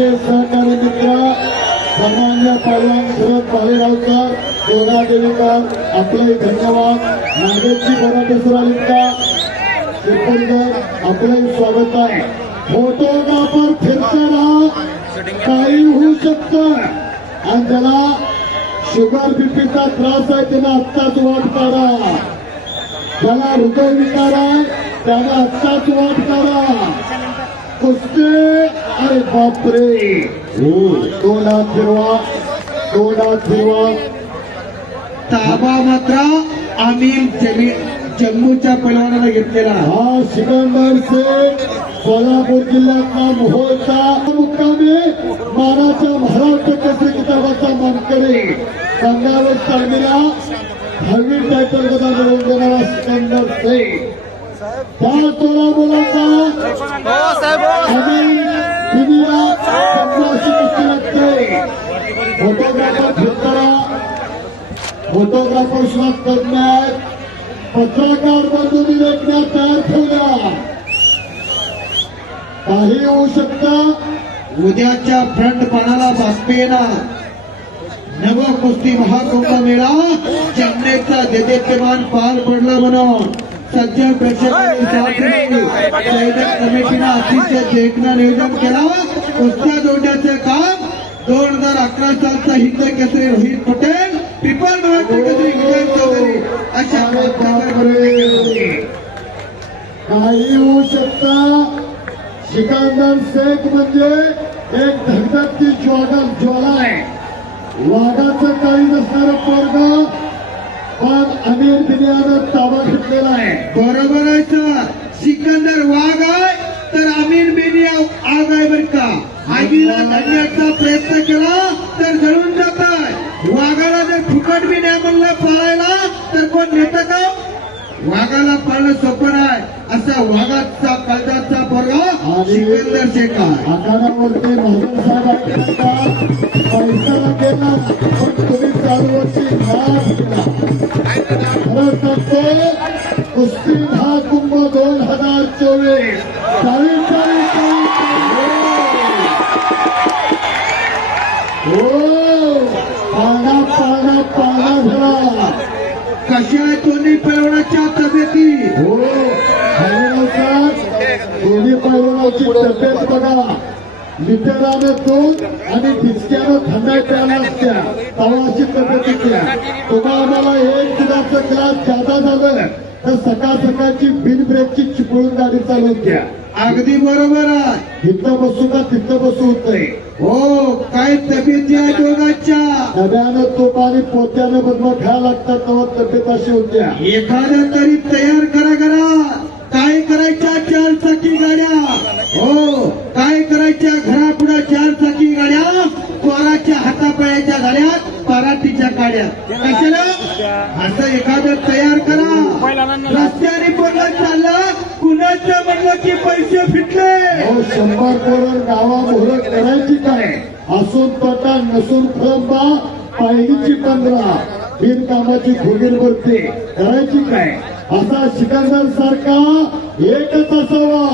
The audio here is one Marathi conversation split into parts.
आमचे सहकारी मित्र सामान्य पैलवान शरद भालेरावकर गोगा देवीकर आपले धन्यवाद. नागेशजी बराटेश्वर आलीत का शिरपूरकर आपले स्वागत आहे. फोटोग्राफर फिरताना काही होऊ शकतं आणि ज्याला शुगर बीपीचा त्रास आहे त्याला आत्ताच वाट काढा. ज्याला हृदय विकार आहे त्याला आत्ताच वाट काढा. कुस्ती अरे बापरे तोंडात फिरवा. ताबा मात्र आम्ही जम्मूच्या पैलवानाला घेतलेला. हा सिकंदर शेख सोलापूर जिल्ह्यातला मोहोळचा मुक्कामी मानाच्या महाराष्ट्र केसरी किताबाचा मानकरी संघावर तालमीला 10वी टायटल गदा मिळवून देणारा सिकंदर शेख. त्या तोला बोलाचा कुस्ती लागते. फोटोग्राफर फिरताना फोटोग्राफर शॉट करण्यात पत्रकार बंधूंनी लेखण्यात तयार ठेवल्या. काही होऊ शकतं. उद्याच्या फ्रंट पानाला बातमी येणार. नव कुस्ती महाकुंभमेळा चेन्नईचा देदीप्यमान पार पडला म्हणून सज्जन प्रेक्षकांनी साथ दिली. सैनिक कमिटीनं अतिशय देखणं नियोजन केला. कुस्त्या जोडण्याचं काम 2011 सालचा हिंद केसरी रोहित पटेल, ट्रिपल महाराष्ट्र केसरी विजय चौधरी अशा काही होऊ शकतं. सिकंदर शेख म्हणजे एक धगधगती ज्वाला आहे. वाघाचं काही नसणारं पोरग पण अमीर बिनियानं ताबा घेतलेला आहे. बरोबर आहे सर. सिकंदर वाघ आहे तर अमीर बिनिया आग आहे बरं का. आगीला धरण्याचा प्रयत्न केला तर जळून जात आहे. वाघाला जर फुकट बी नाही म्हणलं पाळायला तर कोण नेतं का. वाघाला पाळणं सोपं आहे. असा वाघाचा काळजाचा पोरगा सिकंदर शेख आहे. आखाड्यावरती महाजन साहेब पैसा गेला पण तुम्ही 4 वर्षी खरं सांगतो. कुस्ती महाकुंभ 2024 पाळणा झाला. कशा आहे दोन्ही पैलवानाच्या तब्येती. दोन्ही पैलवानाची तब्येत बघा. लिटरानं दूध आणि ठिचक्यानं थंडाई प्यायला असत्या तेव्हा अशी तब्येतीच्या. तुम्हा आम्हाला एक दुधाचं ग्लास जादा झालं तर सकाळ सकाळची बिन ब्रेकची चिपळून गाडी चालवून घ्या. अगदी बरोबर आहे. इथं बसू का तिथं बसू होतंय. हो काय तब्येती आहे दोघांच्या. नव्यानं तोप आणि पोत्यानं बदला खायला लागतात तेव्हा तब्येत अशी होत्या. एखाद्या तरी तयार करा. काय करायच्या 4 चाकी गाड्या. हो काय करायच्या घरापुढे 4 चाकी गाड्या. पोराच्या हातापायाच्या गाड्या, पराठीच्या गाड्या. कशाला असं एखादं तयार करा. रस्त्याने बोलत चाललं कुणाचं म्हणलं की पैसे फिटले. 100 करोड गावामोहर करायची काय. असून तोटा नसून फळंबा पहिलीची 15 बिनकामाची खोगीर भरते करायची काय. असा सिकंदर सारखा एकच असावा.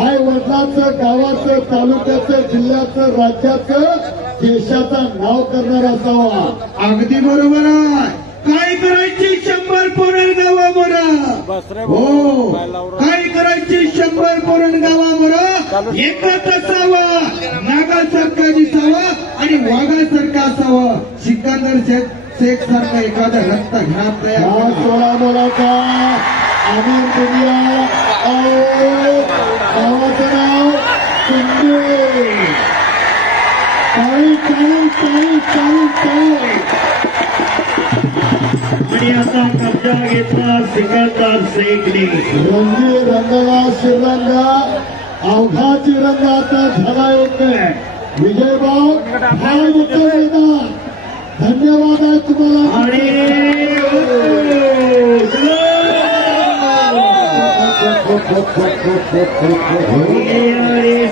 आई वडिलाचं, गावाचं, तालुक्याचं, जिल्ह्याचं, राज्याचं, देशाचं नाव करणारा असावा. अगदी बरोबर आहे. काय करायची 100 पोरण गावावर. हो काय करायची 100 पोरण गावावर. एकच असावा. नागासारखा दिसावा आणि वाघासारखा असावा. सिकंदर शेख सारखा एखादा रक्त घरात तयार. सोळा बोलाचा अमीर बिनिया गावाचं नाव कुंडे. आणि आता कब्जा घेतला सिकंदर शेखने. रंगी रंगाला श्रीरंगा अवघाची रंग आता झाला येत नाही. विजयभाऊ फार मोठं मैदान. धन्यवाद आहे तुम्हाला. आणि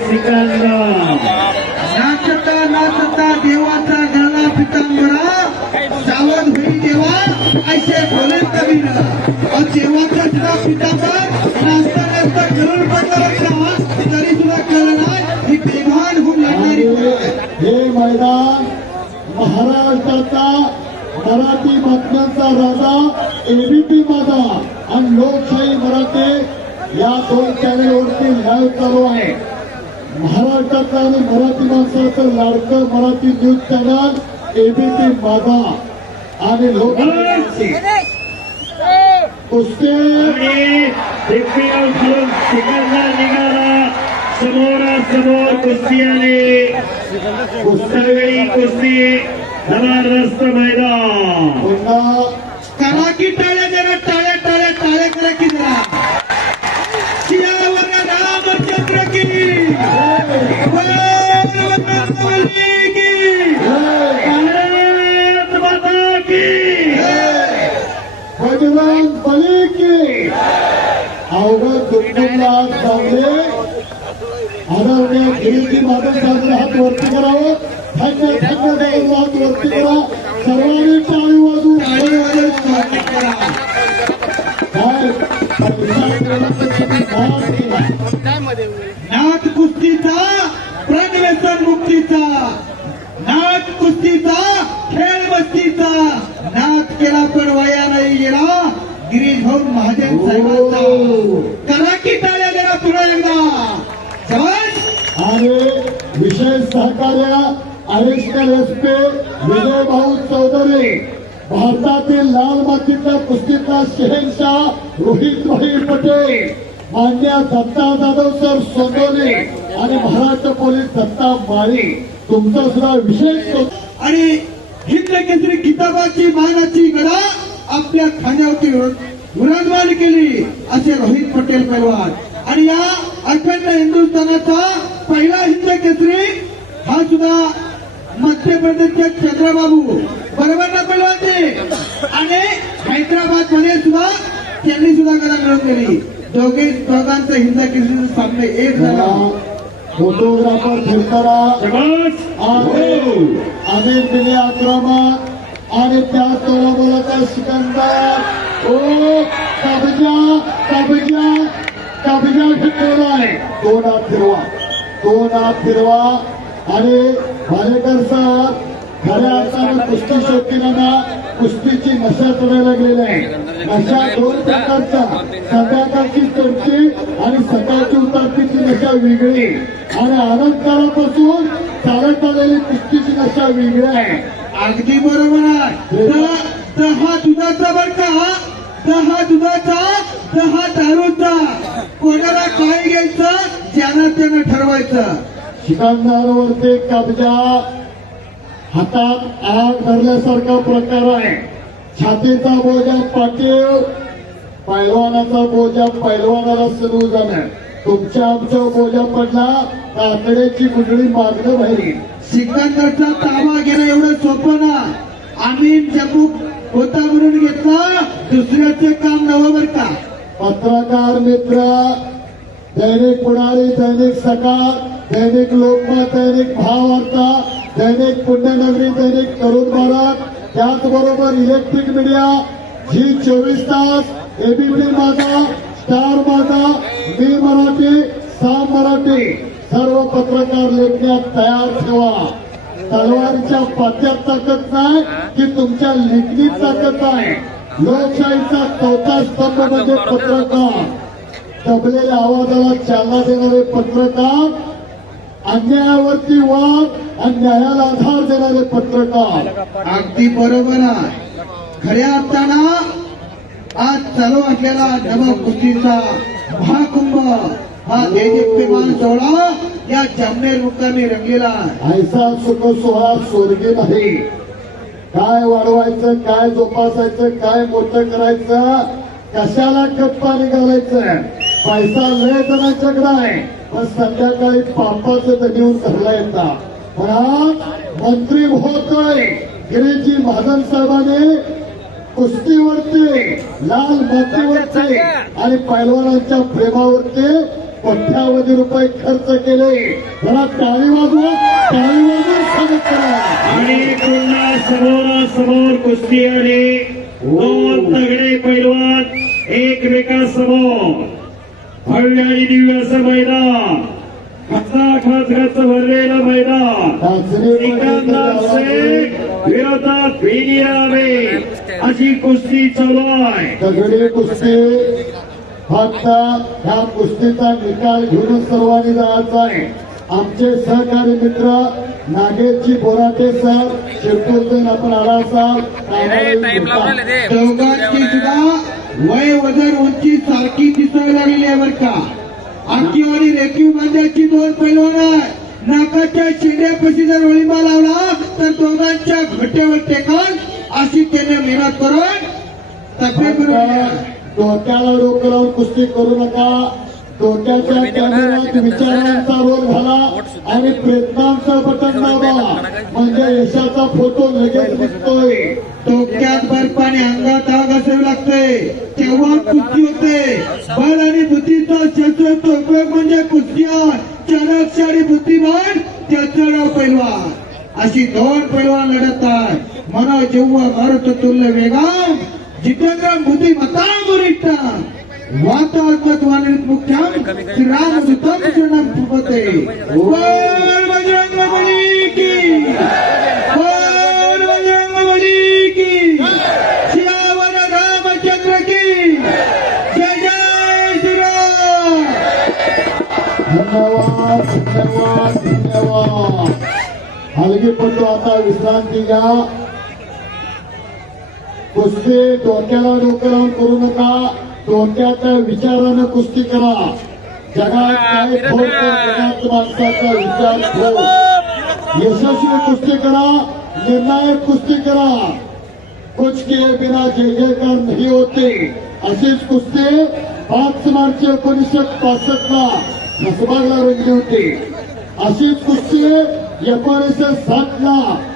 सिकंदर नाचता देवाचा गळा पितांबरा सावध होई देवा ऐसे बोले कबीर. देवाचा सुद्धा पितांबर नाचता नाचता जरूर पडला तरी सुद्धा कळलं नाही. ही बेभान होऊन लागणारी हे मैदान महाराष्ट्राचा मराठी बातम्यांचा राजा एबीपी माझा आणि लोकशाही मराठी या दोन चॅनेलवरती लाईव्ह चालू आहे. महाराष्ट्राचं आणि मराठी माणसाचं लाडकं मराठी न्यूज चॅनल एबीपी माझा आणि लोकशाही कुस्ती आणि दिग्विजय खालून सिकंदर निघाला. समोरासमोर कुस्ती आली. सगळी कुस्ती जबरदस्त मैदान. पुन्हा करा की टाळ्या जरा टाळ्या टाळ्या टाळ्या करा की जरा सियावर रामचंद्र की बजरंगबली की भारत माता की बजरंग बली की अवघड दुर्गमला चांगले आदरणीय गिरीजी माधव साहेब हात वरती करावं. धन्य धन्य देव हात वरती करा. सर्वांनी टाळी वाजवून टाळी वाजवून स्वागत करा. काय नाथ कुस्तीचा प्रणव्यसन मुक्तीचा नाथ कुस्तीचा खेळ मस्तीचा नाथ केला पण वया नाही गेला गिरीश भाऊ महाजन साहेबांचा. करा की टाळ्या जरा पुन्हा एकदा शाबास. आणि विशेष सहकार्य ॲडिशनल एसपी विजय भाऊ चौधरी, भारतातील लाल मातीच्या कुस्तीचा शहेनशाह रोहितभाई पटेल, मान्य दत्ता जाधव सर सोनोले आणि महाराष्ट्र पोलीस दत्ता माळी तुमचा सुद्धा विशेष आणि हिंद केसरी किताबाची मानाची गदा आपल्या खांद्यावरती विराजमान केली असे रोहित पटेल पैलवान. आणि या अखंड हिंदुस्थानाचा पहिला हिंद केसरी हा सुद्धा मध्य प्रदेशचे चंद्रबाबू बरोबर ना पैलवान. आणि हैदराबाद मध्ये सुद्धा त्यांनी सुद्धा गदा मिळवून दिली. दोघांचा हिंद केसरी सामने एक झाला. फोटोग्राफर फिरताना शाबास. आमिर दिले आक्रमक आणि त्या तोलाबोलाचा सिकंदर ओ कब्जा कब्जा कब्जा घेतलेला आहे. दोन हात फिरवा आणि भालेकर साहेब खऱ्या अर्थानं कुस्ती शौकीनांना कुस्तीची नशा चढायला लागलेली आहे. नशा दोन प्रकारच्या, संध्याकाळची चढची आणि सकाळची उतरतीची नशा वेगळी आणि अलंकारापासून चालत आलेली कुस्तीची नशा वेगळी आहे. अगदी बरोबर आहे. दहा दुधाचा बर का, दहा दुधाचा दहा दारूचा. कोणाला काय घ्यायचं ज्यानं त्यानं ठरवायचं. शिकांदारवरती कब्जा, हातात आग धरल्यासारखा प्रकार आहे. छातीचा बोजा पाटील, पैलवानाचा बोजा पैलवानाला सुरू जाणार. तुमच्या आमच्या बोजा पडला तर आकड्याची गुंडळी मागणं बाहेर. सिकंदरचा ताबा घेणं एवढं सोपं ना. आम्ही जम्मू होता म्हणून घेतला, दुसऱ्याचे काम नवं बर का. पत्रकार मित्र, दैनिक पुढारी, दैनिक सकाळ, दैनिक लोकमत, दैनिक भावार्ता, दैनिक पुण्यनगरी, दैनिक तरुण भारत, त्याचबरोबर इलेक्ट्रिक मीडिया, जी 24 तास, एबीपी माझा, स्टार माझा, मी मराठी, साम मराठी, सर्व पत्रकार लेखण्यात तयार ठेवा. तलवारीच्या पात्यात ताकद नाही की तुमच्या लेखणीत ताकद आहे. लोकशाहीचा चौथा स्तंभ म्हणजे पत्रकार. दबलेल्या आवाजाला चालना देणारे पत्रकार, अन्यायावरती वाद आणि न्यायाला आधार देणारे पत्रकार. अगदी बरोबर आहे. खऱ्या अर्थानं आज चालू असलेला नव कुस्तीचा महाकुंभ हा देदीप्यमान सोहळा या जामनेर मुक्कामी रंगलेला आहे. ऐसा सुख सोहळा स्वर्गी नाही. काय वाढवायचं, काय जोपासायचं, काय मोठं करायचं, कशाला कप्पाने घालायचं. पैसा लय जणांच्याकडे आहे, पण संध्याकाळी पापाचं दगडून धरला येतात. पण आज मंत्री होतोय गिरीजी महाजन साहेबांनी कुस्तीवरती, लाल मातीवरती आणि पैलवानांच्या प्रेमावरती कोट्यावधी रुपये खर्च केले. जरा टाळी वाजवा, टाळी वाजवून स्वागत करा. आणि पुन्हा समोरासमोर कुस्ती आली. दोन तगडे पैलवान एकमेकासमोर. भव्य आणि दिव्य असं मैदान. खचाखच गच भरलेलं मैदान सिकंदर शेख विरोधात बेनिरामे अशी कुस्ती चालू आहे. दगडी कुस्ती फक्त ह्या कुस्तीचा निकाल घेऊनच सर्वांनी जायचा आहे. आमचे सहकारी मित्र नागेशजी बोराटे सर शिरपूरतून आपण आला असाल दोघांची सुद्धा वय वजन उंची सारखी दिसायला लागली आहे बरं का. आखीव आणि रेखीव बांधायची दोन पैलवान आहे. नाकाच्या शिंड्यापाशी जर ओळीबा लावला तर दोघांच्या घट्यावर टेकन अशी त्याने मेहनत करून तब्येत बनवली. डोक्याला डोकं लावून कुस्ती करू नका. डोक्याच्या कॅमेऱ्यात विचारांचा रोल घाला आणि प्रयत्नांचं बटन दाबा म्हणजे यशाचा फोटो लगेच दिसतोय. डोक्यात बर्फ आणि अंगात आग असावी लागते तेव्हा कुस्ती होते. बळ आणि बुद्धीचा शस्त्राचा उपयोग म्हणजे कुस्ती. चाणक्य आणि बुद्धिमान त्याचं नाव पैलवान. अशी दोन पैलवान लढत आहेत. मनो जेव्हा भारत तुल्य वेगाम जितेंद्र बुद्धिमत्ता वरिष्ठ वातात्मक वाणित मुख्याम श्रीरामदूतम शरणम प्रपते. बोल बजरंग बली की, बोल बजरंग बली की, सियावर रामचंद्र की जय जय श्रीराम. धन्यवाद धन्यवाद धन्यवाद. हलगीपटू आता विश्रांती घ्या. कुस्ती डोक्याला डोकं लावून करू नका. डोक्याच्या विचारानं कुस्ती करा. जगात काय ठोकतं जगात माणसाचा विचार ठेव. यशस्वी कुस्ती करा. निर्णायक कुस्ती करा. कुछ किए बिना जय जयकार नाही होते. अशीच कुस्ती 5 मार्च 1965 कसबागला रंगली होती. अशीच कुस्ती 1960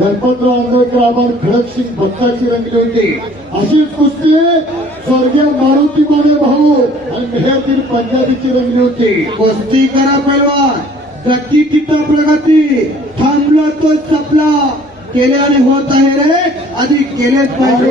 गणपतराव आंबेडकर आभार खडकसिंग भक्ताची रंगली होती. अशीच कुस्ती स्वर्गीय मारुती माने भाऊ आणि मेहरदीन पंजाबीची रंगली होती. कुस्ती करा पैलवान. गती तिथं प्रगती. थांबलं तो सपला. केल्याने होत आहे रे. आधी केलेच पाहिजे.